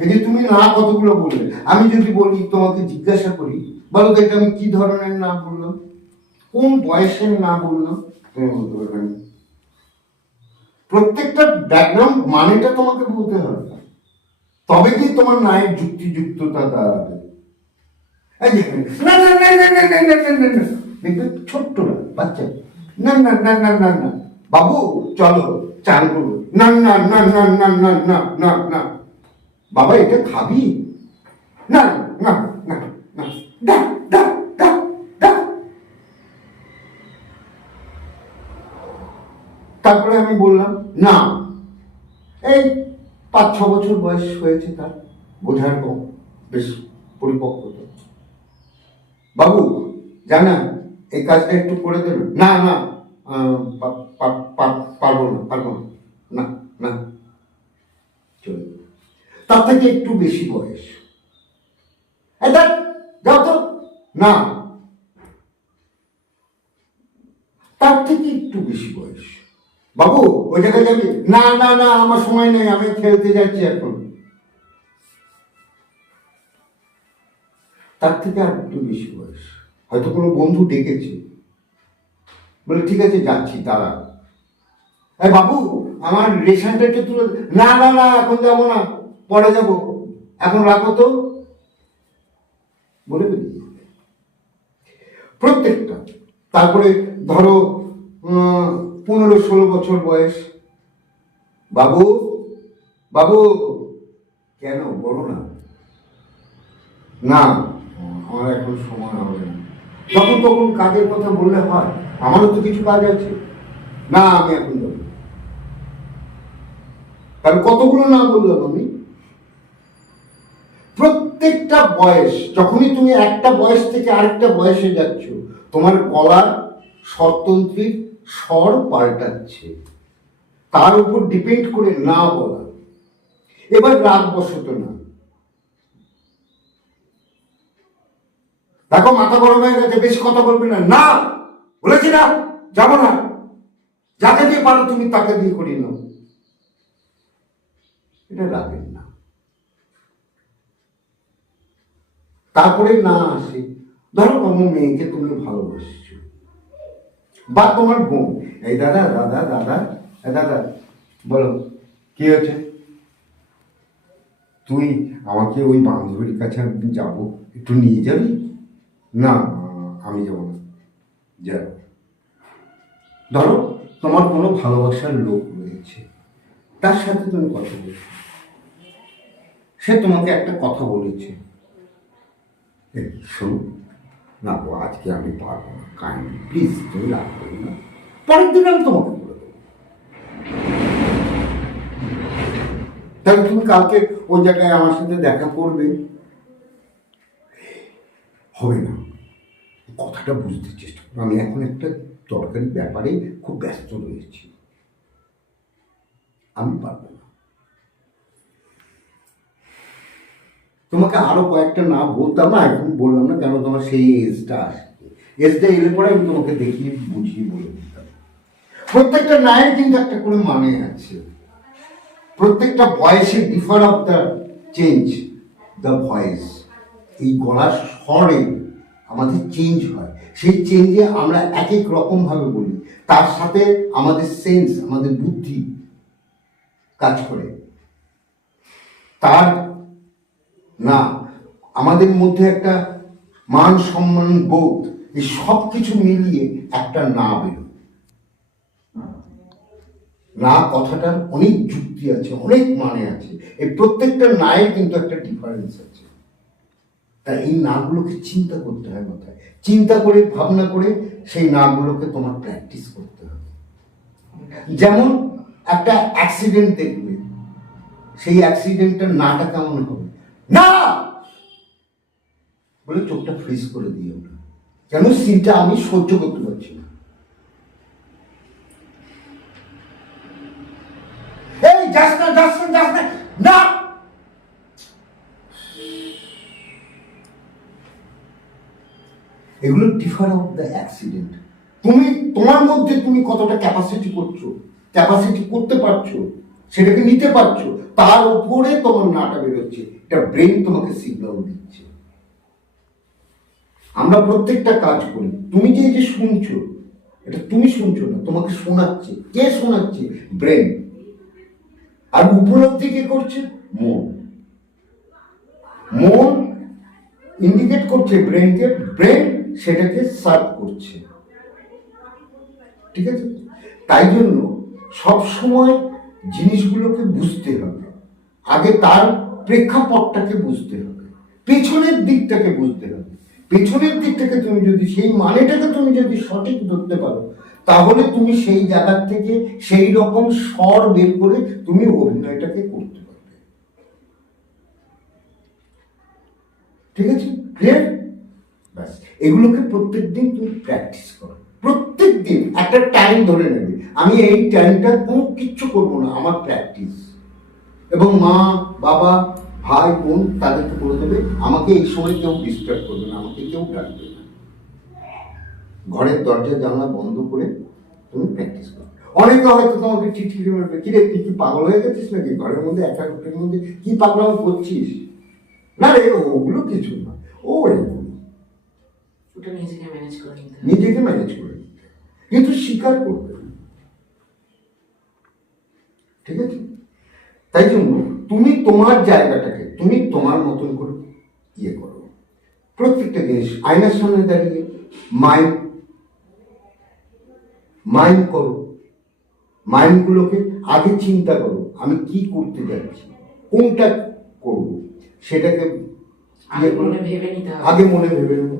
এই যে তুমি না কতগুলো বললে আমি যদি বলি তোমাকে জিজ্ঞাসা করি বলো তো আমি কি ধরনের না বললাম কোন বয়সের না বললাম তুমি বলতে পারবে না। প্রত্যেকটা ব্যাকগ্রাউন্ড মানেটা তোমাকে বলতে হবে তবে কি তোমার নায়ের যুক্তিযুক্ততা দাঁড়াবে না না না না দেখবে ছোট্ট না বাচ্চা না না না না না না বাবু চলো চান করব না না না না না না না না না বাবা, এটা খাবি? না না না না। তারপরে আমি বললাম, না। এই পাঁচ, ছ বছর বয়স হয়েছে তার, বোঝার কম বেশ পরিপক্কতা বাবু, জানা, এই কাজটা একটু করে দেবে? না না পারব না পারব না। না না। চলে তার থেকে একটু বেশি বয়স। যাও তো না তার থেকে একটু বেশি বয়স। বাবু, ওই জায়গায় যাবি? না না না, আমার সময় নেই, আমি খেলতে যাচ্ছি এখন। তার থেকে আর একটু বেশি বয়স। হয়তো কোনো বন্ধু ডেকেছে। বলে, ঠিক আছে, যাচ্ছি তারা বাবু, আমার রেশনটা একটু তুলে না না না, এখন যাব না। পরে যাব। এখন রাখো তো। বলে প্রত্যেকটা। তারপরে ধরো পনেরো ষোলো বছর বয়স। বাবু বাবু, কেন? বলো না। না, আমার এখন সময় হবে না। যখন তখন কাজের কথা বললে হয়। আমারও তো কিছু কাজ আছে। না, আমি এখন যাব। তাহলে কতগুলো না বললাম আমি? প্রত্যেকটা বয়স, যখনই তুমি একটা বয়স থেকে আরেকটা বয়সে যাচ্ছ, তোমার গলার স্বরতন্ত্রীর স্বর পাল্টাচ্ছে। তার উপর ডিপেন্ড করে না বলা। এবার রাগ বসত না। দেখো, মাথা গরম হয়ে গেছে, বেশি কথা বলবে না। না! বলেছি না! যাব না। যাকে দিয়ে পারো তুমি তাকে দিয়ে করিয়ে নাও। এটা রাগের না তারপরে না আসে। ধরো কোনো মেয়েকে তুমি ভালোবাসছো। বা তোমার বোন। এই দাদা দাদা দাদা দাদা, বলো, কি হয়েছে? তুই আমাকে ওই বান্ধবীর কাছে যাব? একটু নিয়ে যাবি? না, আমি যাব না। যা ধরো তোমার কোনো ভালোবাসার লোক রয়েছে। তার সাথে তুমি কথা বলছো সে তোমাকে একটা কথা বলেছে। এই, শোনো না গো আজকে আমি পারব না। কাইন্ড প্লিজ তুমি রাগ করো না। পরের দিন আমি তোমাকে বলে দেবো। তাহলে তুমি কালকে ওই জায়গায় আমার সাথে দেখা করবে? হবে না। কথাটা বুঝতে চেষ্টা করো। আমি এখন একটা দরকারি ব্যাপারে খুব ব্যস্ত রয়েছি। আমি পারব তোমাকে আরও কয়েকটা না বলতাম, না, এখন বললাম না, কেন তোমার সেই এজটা আসছে। এজটা এলে পরে আমি তোমাকে দেখিয়ে, বুঝিয়ে বলে দিতাম। প্রত্যেকটা নায়ের কিন্তু একটা করে মানে আছে। প্রত্যেকটা বয়সে differ of the change the voice এই গলার স্বরে আমাদের চেঞ্জ হয়। সেই চেঞ্জে আমরা এক এক রকমভাবে বলি। তার সাথে আমাদের সেন্স আমাদের বুদ্ধি কাজ করে। তার না, আমাদের মধ্যে একটা মান সম্মান বোধ, এই সব কিছু মিলিয়ে একটা না বেরোয়। না, কথাটার অনেক যুক্তি আছে, অনেক মানে আছে, এই প্রত্যেকটা নায়ের কিন্তু একটা ডিফারেন্স আছে। তা এই নাগুলোকে চিন্তা করতে হয় মাথায় চিন্তা করে, ভাবনা করে সেই নাগুলোকে তোমার প্র্যাকটিস করতে হবে। যেমন একটা অ্যাক্সিডেন্ট দেখবে, সেই অ্যাক্সিডেন্টের নাটা কেমন হবে? না! বলে চোখটা ফ্রিজ করে দিও না কেন সিনটা আমি সহ্য করতে পারছি না? এই, যাস না যাস না যাস না না! এগুলো ডিফার অফ দ্য অ্যাক্সিডেন্ট তুমি, তোমার মধ্যে তুমি কতটা ক্যাপাসিটি করছ? ক্যাপাসিটি করতে পারছ? সেটাকে নিতে পারছ? তার উপরে তোমার নাটা বেরোচ্ছে। এটা ব্রেন তোমাকে সিগন্যাল দিচ্ছে। আমরা প্রত্যেকটা কাজ করি। তুমি যে যে শুনছো, এটা তুমি শুনছো না, তোমাকে শোনাচ্ছে। কে শোনাচ্ছে? ব্রেন আর উপলব্ধি কে করছে? মন। মন ইন্ডিকেট করছে ব্রেনকে ব্রেন সেটাকে সার্ভ করছে। ঠিক আছে? তাই জন্য সব সময় জিনিসগুলোকে বুঝতে হবে। আগে তার প্রেক্ষাপটটাকে বুঝতে হবে। পেছনের দিকটাকে বুঝতে হবে। পেছনের দিকটাকে তুমি যদি, সেই মানেটাকে তুমি যদি সঠিক ধরতে পারো, তাহলে তুমি সেই জায়গার থেকে সেই রকম স্বর বের করে তুমি অভিনয়টাকে করতে পারবে। ঠিক আছে? ক্লিয়ার ব্যাস। এগুলোকে প্রত্যেক দিন তুমি প্র্যাকটিস করো। প্রত্যেক দিন একটা টাইম ধরে নেবে। আমি এই টাইমটা কোনো কিচ্ছু করব না, আমার প্র্যাকটিস এবং মা, বাবা ভাই বোন তাদেরকে বলে দেবে আমাকে এই সময় কেউ ডিস্টার্ব করবে না আমাকে কেউ ডাকবে না। ঘরের দরজা জানলা বন্ধ করে তুমি প্র্যাকটিস করো। অনেকে হয়তো তোমাকে চিঠি মারবে কিরে তুই কি পাগল হয়ে গেছিস নাকি? ঘরের মধ্যে একা ঘরের মধ্যে কি পাগল করছিস? না রে ওগুলো কিছু না। ও নিজেকে ম্যানেজ করে নিজেকে ম্যানেজ করে কিন্তু স্বীকার করবে ঠিক আছে? তাই জন্য তুমি তোমার জায়গাটাকে তুমি তোমার মতন করে ইয়ে করো। প্রত্যেকটা জিনিস আয়নার সামনে দাঁড়িয়ে মাইন্ড মাইন্ড করো। মাইন্ডগুলোকে আগে চিন্তা করো আমি কি করতে যাচ্ছি কোনটা করব সেটাকে আগে ভেবে নিতে আগে মনে ভেবে নেব।